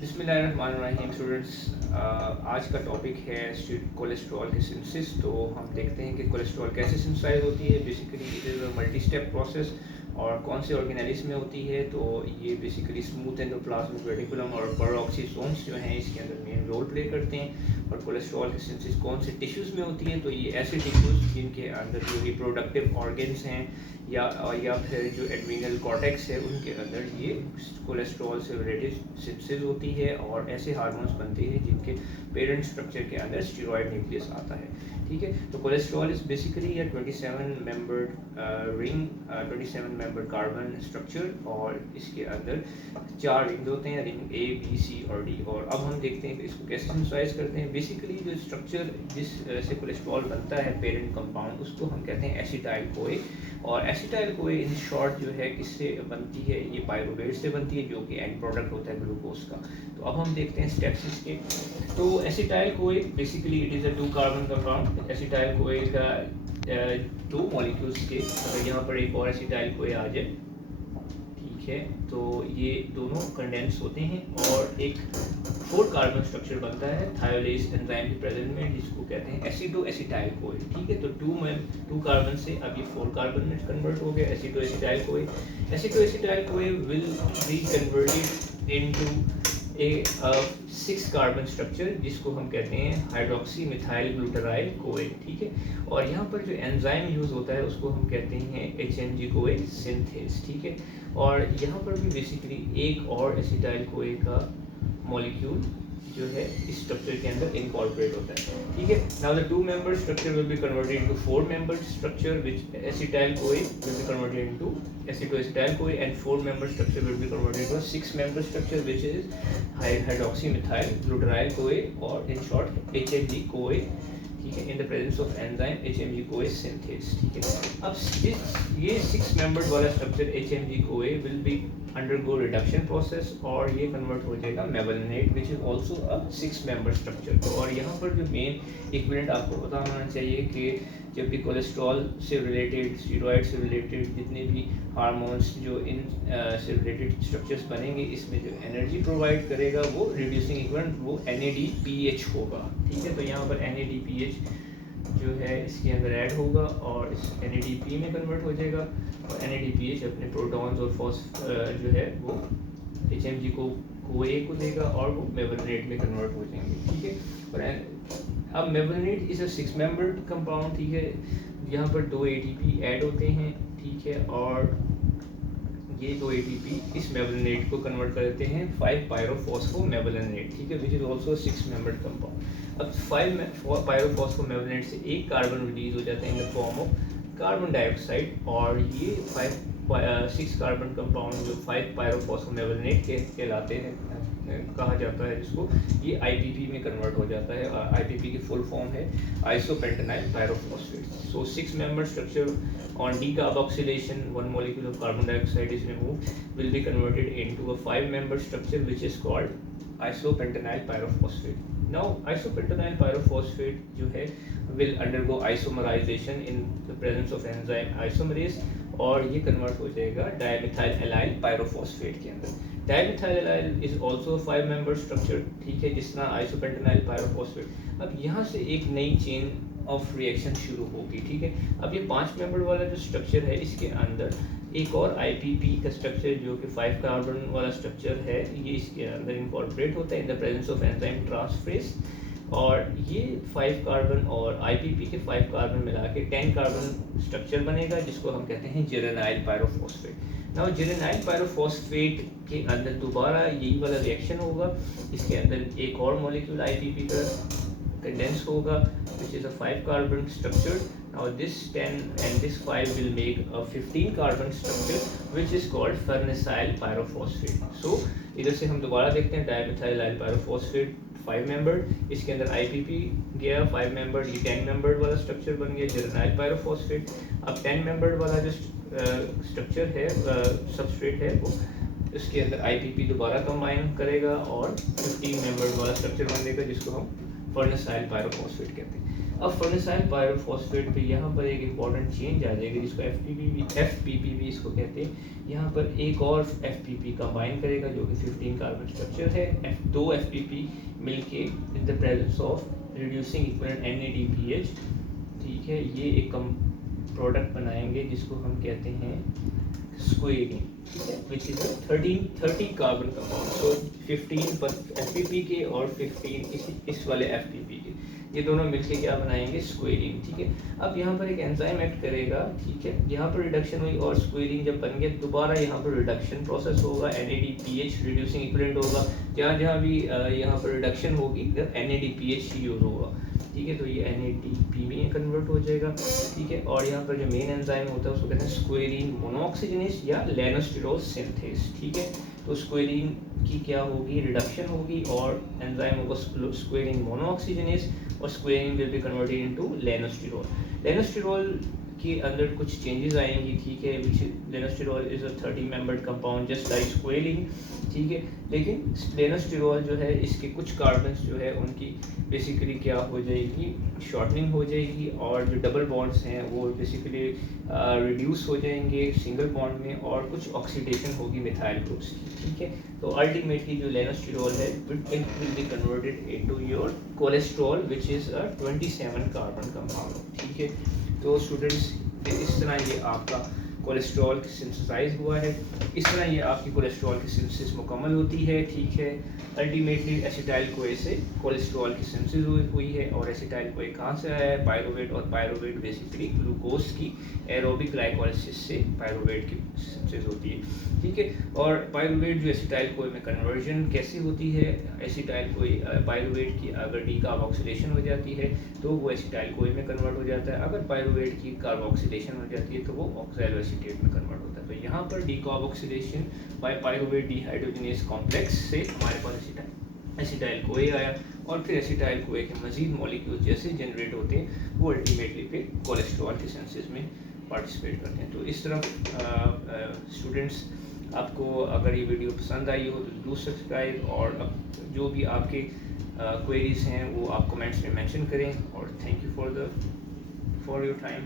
बिस्मिल्लाहिर्रहमानिर्रहीम स्टूडेंट्स, आज का टॉपिक है कोलेस्ट्रॉल के सिंथेसिस। तो हम देखते हैं कि कोलेस्ट्रॉल कैसे सिंथेसाइज होती है। Basically it is a multi step process और कौन से ऑर्गेनेलिस में होती है। तो ये बेसिकली स्मूथ एंडोप्लाज्मिक रेटिकुलम और पेरोक्सीसोम्स जो हैं इसके अंदर मेन रोल प्ले करते हैं। और कोलेस्ट्रॉल की सिंथेसिस कौन से टिश्यूज़ में होती है, तो ये ऐसे टिश्यूज़ जिनके अंदर जो रिप्रोडक्टिव ऑर्गन्स हैं या फिर जो एड्रीनल कॉर्टेक्स है उनके अंदर ये कोलेस्ट्रॉल से रिलेटेड सिंथेसिस होती है और ऐसे हार्मोन्स बनते हैं जिनके पेरेंट स्ट्रक्चर के अंदर स्टीरॉयड न्यूक्लियस आता है। ठीक है, तो cholesterol is basically a 27 membered ring, 27 membered carbon structure और इसके अंदर 4 रिंग्स होते हैं, रिंग ए बी सी और डी। और अब हम देखते हैं कि इसको कैसे सिंथेसाइज करते हैं। बेसिकली जो स्ट्रक्चर जिस से कोलेस्ट्रॉल बनता है पेरेंट कंपाउंड, उसको हम कहते हैं एसिटाइल कोए। और एसिटाइल कोए इन शॉर्ट जो है किससे बनती है, ये पायरुवेट से बनती है जो कि एंड प्रोडक्ट होता है ग्लूकोज का। तो अब हम देखते हैं स्टेप्स इसके। तो acetyl CoA basically it is a 2 carbon compound. Acetyl CoA का 2 मॉलिक्यूल्स के, अगर यहाँ पर एक और एसिटाइल कोए आ जाए, ठीक है, तो ये दोनों कंडेंस होते हैं और एक 4 कार्बन स्ट्रक्चर बनता है थायोलेज एंजाइम के प्रेजेंस में, जिसको कहते हैं एसिडो एसिटाइल कोए। ठीक है, तो 2 कार्बन से अब ये 4 कार्बन में कन्वर्ट हो गया acetoacetyl CoA. Acetoacetyl CoA will be converted into a 6 carbon structure जिसको हम कहते हैं हाइड्रोक्सी मिथाइल ग्लूटाराइल कोए। ठीक है, और यहाँ पर जो एंजाइम यूज़ होता है उसको हम कहते हैं HMG कोए सिंथेस। ठीक है, और यहाँ पर भी बेसिकली एक और एसिटाइल कोए का मॉलिक्यूल जो है इस स्ट्रक्चर के अंदर इनकॉर्पोरेट होता है। ठीक है, now the 2 member structure will be converted into 4 member structure which acetyl CoA will be converted into acetoacetyl CoA and 4 member structure will be converted into 6 member structure which is hydroxy methyl glutaryl CoA और in short HMG CoA. ठीक है, in the presence of enzyme HMG CoA synthase. ठीक है, अब ये 6 membered वाला structure HMG CoA will be undergo reduction process और ये कन्वर्ट हो जाएगा mevalonate which is also a 6 member structure. तो और यहाँ पर जो मेन इक्विवेलेंट आपको पता होना चाहिए कि जब भी कोलेस्ट्रॉल से रिलेटेड, स्टीरॉयड से रिलेटेड जितने भी हार्मोन्स जो इन से रिलेटेड स्ट्रक्चर्स बनेंगे, इसमें जो एनर्जी प्रोवाइड करेगा वो रिड्यूसिंग इक्विवेलेंट वो NADPH होगा। ठीक है, तो यहाँ पर NADPH जो है इसके अंदर ऐड होगा और इस NADP में कन्वर्ट हो जाएगा और NADPH अपने प्रोटॉन्स और जो है वो HMG कोए को देगा और वो मेवलिनेट में कन्वर्ट हो जाएंगे। ठीक है, और अब मेवलिनेट इज अ 6 मेंबर्ड कंपाउंड। ठीक है, यहाँ पर 2 ATP ऐड होते हैं। ठीक है, और ये 2 ATP इस मेवलिनेट को कन्वर्ट कर देते हैं 5 पायरोफॉस्फोमेवलिनेट। ठीक है, विच इज ऑल्सो 6 मेंबर्ड कंपाउंड। अब 5 पायरोफॉस्फोमेवलिनेट से एक कार्बन रिलीज हो जाता है in the form of carbon dioxide और ये 6 कार्बन कंपाउंड जो 5 पायरोफॉस्फोमेवलिनेट के कहलाते हैं, कहा जाता है जिसको, ये IPP में कन्वर्ट हो जाता है। IPP की फुल फॉर्म है isopentenyl pyrophosphate. So 6 member structure on decarboxylation 1 molecule of carbon dioxide is removed will be converted into a 5 member structure which is called isopentenyl pyrophosphate. Now isopentenyl pyrophosphate जो है will undergo isomerization in the presence of enzyme isomerase और ये convert हो जाएगा dimethyl allyl pyrophosphate के अंदर। Dimethyl allyl is also 5 member structure. ठीक है, जिस तरह आइसोपेंटेनाइल पायरोफॉस्फेट। अब यहाँ से एक नई चेन ऑफ रिएक्शन शुरू होगी। ठीक है, अब ये 5 मेंबर वाला जो स्ट्रक्चर है इसके अंदर एक और IPP का स्ट्रक्चर जो कि 5 कार्बन वाला स्ट्रक्चर है, ये इसके अंदर इनकॉर्पोरेट होता है in the presence of enzyme transferase और ये 5 कार्बन और IPP के 5 कार्बन मिला के 10 कार्बन स्ट्रक्चर बनेगा जिसको हम कहते हैं जिरेनाइल पायरोफॉस्फेट। नाउ जिरेनाइल पायरोफॉस्फेट के अंदर दोबारा यही वाला रिएक्शन होगा, इसके अंदर एक और मॉलिक्यूल IPP का condense होगा which is a 5 carbon structure. Now this 10 and this 5 will make a 15 carbon structure which is called farnesyl pyrophosphate. So इधर से हम दोबारा देखते हैं डायमिथाइल पायरोफॉस्फेट 5 मेंबर्ड, इसके अंदर IPP गया 5 मेंबर्ड, ये 10 मेंबर्ड वाला स्ट्रक्चर बन गया जिरेनाइल पायरोफॉस्फेट। अब 10 मेंबर्ड वाला जो स्ट्रक्चर है सबस्ट्रेट है वो इसके अंदर IPP दोबारा कंबाइन करेगा और 15 मेंबर्ड वाला स्ट्रक्चर बनेगा जिसको हम फर्नेसाइल पायरोफॉस्फेट कहते हैं। अब फर्नेसाइल पायरोफॉस्फेट पे यहाँ पर एक इम्पॉर्टेंट चेंज आ जाएगा जिसको एफ पी पी वी इसको कहते हैं। यहाँ पर एक और एफ पी पी कंबाइन करेगा जो कि 15 कार्बन स्ट्रक्चर है। दो एफ पी पी मिलके इन the presence of reducing equivalent NADPH, ठीक है, ये एक प्रोडक्ट बनाएंगे जिसको हम कहते हैं स्क्वेरिन, ठीक है, विच इज 30 कार्बन कंपाउंड। सो 15 पर FPP के और 15 इस वाले FPP के, ये दोनों मिलके क्या बनाएंगे, स्क्वेरिन, ठीक है। अब यहाँ पर एक एंजाइम एक्ट करेगा, ठीक है, यहाँ पर रिडक्शन हुई और स्क्वेरिन जब बन गया दोबारा यहाँ पर रिडक्शन प्रोसेस होगा, NADPH रिड्यूसिंग इक्विवेलेंट होगा, जहाँ भी यहाँ पर रिडक्शन होगी NADPH ही यूज होगा, ठीक है, तो ये NADP में कन्वर्ट हो जाएगा, ठीक है। और यहाँ पर जो मेन एंजाइम होता है उसको कहते हैं स्क्वेरिन मोनोऑक्सीजनेस या लेनोस्टिरोल सिंथेस, ठीक है। तो स्क्वेरिन की क्या होगी, रिडक्शन होगी और एंजाइम होगा स्क्वेरिन मोनोऑक्सीजनेस और squalene will be converted into lanosterol. Lanosterol के अंदर कुछ चेंजेस आएंगी, ठीक है, which lanosterol is a 30 membered compound just like squalene, ठीक है। लेकिन लेनोस्टिरोल जो है इसके कुछ कार्बन्स जो है उनकी बेसिकली क्या हो जाएगी, शॉर्टनिंग हो जाएगी और जो डबल बॉन्ड्स हैं वो बेसिकली रिड्यूस हो जाएंगे सिंगल बॉन्ड में और कुछ ऑक्सीडेशन होगी मिथाइल ग्रुप्स की, ठीक है। तो अल्टीमेटली जो लेनोस्टिरोल है it will be converted into your cholesterol which is a 27 carbon compound, ठीक है। तो स्टूडेंट्स इस तरह ये आपका कोलेस्ट्रॉल सिंथेसाइज हुआ है, इस तरह ये आपकी कोलेस्ट्रॉल की सिंथेसिस मुकम्मल होती है, ठीक है। अल्टीमेटली एसिटाइल कोए से कोलेस्ट्रॉल की सिंथेसिस हुई है और एसिटाइल कोए कहाँ से आया है, पायरुवेट, और पायरुवेट बेसिकली ग्लूकोज की एरोबिक ग्लाइकोलाइसिस से पायरुवेट की सिंथेसिस होती है, ठीक है। और पायरुवेट जो एसिटाइल कोए में कन्वर्जन कैसे होती है, एसिटाइल कोए पायरुवेट की अगर डीकार्बोक्सिलेशन हो जाती है तो वो एसिटाइल कोए में कन्वर्ट हो जाता है, अगर पायरुवेट की कार्बोक्सिलेशन हो जाती है तो वो ऑक्सैलोएसीटेट में कन्वर्ट होता है। तो यहाँ पर decarboxylation by pyruvate dehydrogenase complex से हमारे पास एसिटाइल कोए आया और फिर एसिटाइल कोए के मजीद मॉलिक्यूल जैसे जनरेट होते हैं वो अल्टीमेटली फिर कोलेस्ट्रॉल के सिंथेसिस में पार्टिसिपेट करते हैं। तो इस तरह स्टूडेंट्स आपको अगर ये वीडियो पसंद आई हो तो डू सब्सक्राइब, और जो भी आपके क्वेरीज हैं वो आप कमेंट्स में मेंशन करें, और thank you for your time.